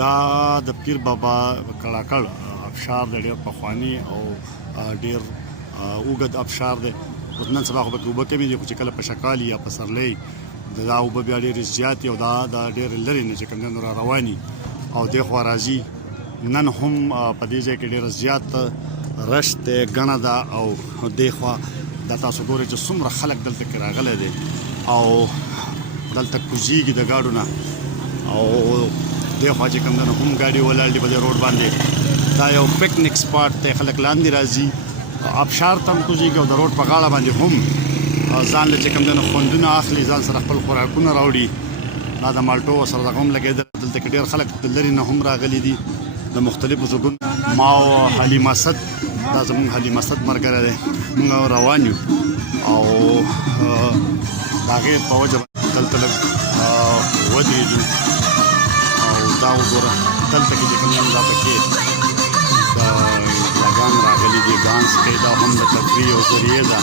دا د پیر بابا کړاکړ ابشار د ډېر پخواني او ډېر اوږد ابشار دی. اوس نن سبا خو پکې اوبه کمې دي، خو چې کله په شکال یا په سرلۍ دا اوبه بیا ډېرې زیاتې او دا د ډېرې لرې نه چې کوم دی نو را رواني او دې خوا راځي. نن هم په دې ځای کې ډېر زیات رش دی، ګڼه ده او دې خوا دا تاسو ګورئ چې څومره خلک دلته کې راغلی دی او دلته کوزیږي د ګاډو نه او دې خوا چې کوم دی نو هم ګاډي ولاړ دي په دې روډ باندې. دا یو پکنیک سپاټ دی، خلک لاندې راځي، ابشار ته هم کوزیږي او د روډ په غاړه باندې هم ځان له چې کوم دی نو خوندونه اخلي، ځان سره خپل خوراکونه راوړي. دا د مالټو سره دغه هم لګېدل. دلته کې ډېر خلک د لرې نه هم راغلي دي د مختلفو ځایونو. ما او حلیم اسد، دا زموږ حلیم اسد ملګری دی، موږ روان یو او د هغې په وجه دلته لږ ودرېدو او دا وګوره دلته کې چې کوم دی دا پکې د غلاګان راغلي دي، ډانس کوي. دا هم د تفریح یو ذریعه ده،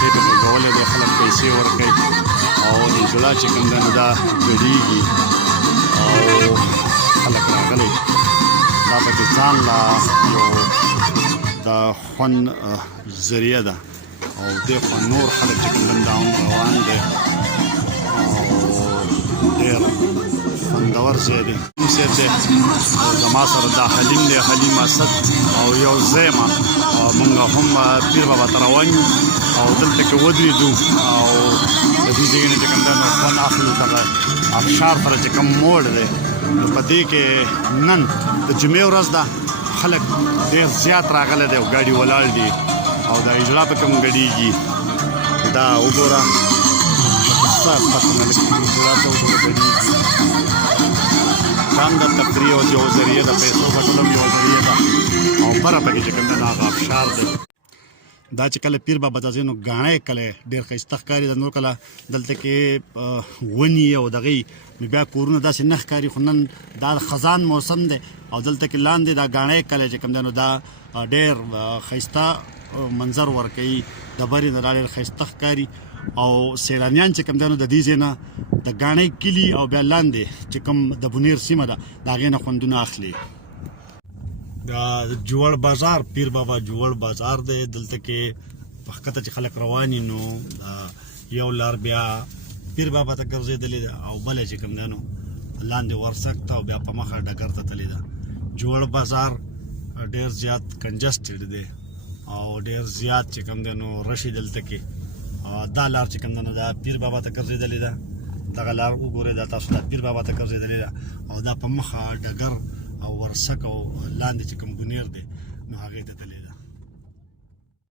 دې ته غږولی دی، خلک پیسې ورکوي او انشاءالله چې کوم دی نو دا ګډېږي او خلک راغلی. دا پکې ځان لا یو د خوند ذریعه ده او دې خوا نور خلک چې کوم دا هم روان دی او ډېر خوندور ځای دی. کوم صاحب دی او زما سره دا حلیم دی، حلیم اسد او یو زیمه. موږ هم پیر بابا ته روان یو او دلته کې ودرېدو او د دې ځای نه چې کوم دی نو خوند اخلو. دغه ابشار سره چې کوم موړ دی نو په دې کې نن د جمعې ورځ ده، خلک ډېر زیات راغلی دی او ګاډي ولاړ دي او دا اجرا پکې هم ګډېږي. دا وګوره څه پته نه لګي، اجرا ته وګوره ګډېږي. دا هم د تفریح او یو ذریعه ده، پیسو ګټلو هم یوه ذریعه ده او بره پکې چې کوم دی نو هغه ابشار دی. دا چې کله پیر بابا ته ځې نو ګاڼی کلی ډېر ښایسته ښکاري. د نور کله دلته کې ونې او دغې نو بیا کورونه داسې نه ښکاري، خو نن دا خزان موسم دی او دلته کې لاندې دا ګاڼی کلی چې کوم دی نو دا ډېر ښایسته منظر ورکوي، د برې نه دا ډېر ښایسته ښکاري او سیلانیان چې کوم دی نو د دې ځای نه د ګاڼی کلي او بیا لاندې چې کوم د بونیر سیمه ده د هغې نه خوندونه اخلي. دا جوړ بازار، پیر بابا جوړ بازار دی. دلته کې په ښکته چې خلک رواني نو یو لار بیا پیر بابا ته ګرځېدلې ده او بله چې کوم دی نو لاندې ورسک ته او بیا په مخه ډګر ته تللې ده. جوړ بازار ډېر زیات کنجسټډ دی او ډېر زیات چې کوم دی نو رشي دلته کې. دا لار چې کوم دی نو دا پیر بابا ته ګرځېدلې ده. دغه لار وګورئ، دا تاسو دا پیر بابا ته ګرځېدلې ده او دا په مخه ډګر او ورسک او لاندې چې کوم بونیر دی نو هغې ته تللې ده.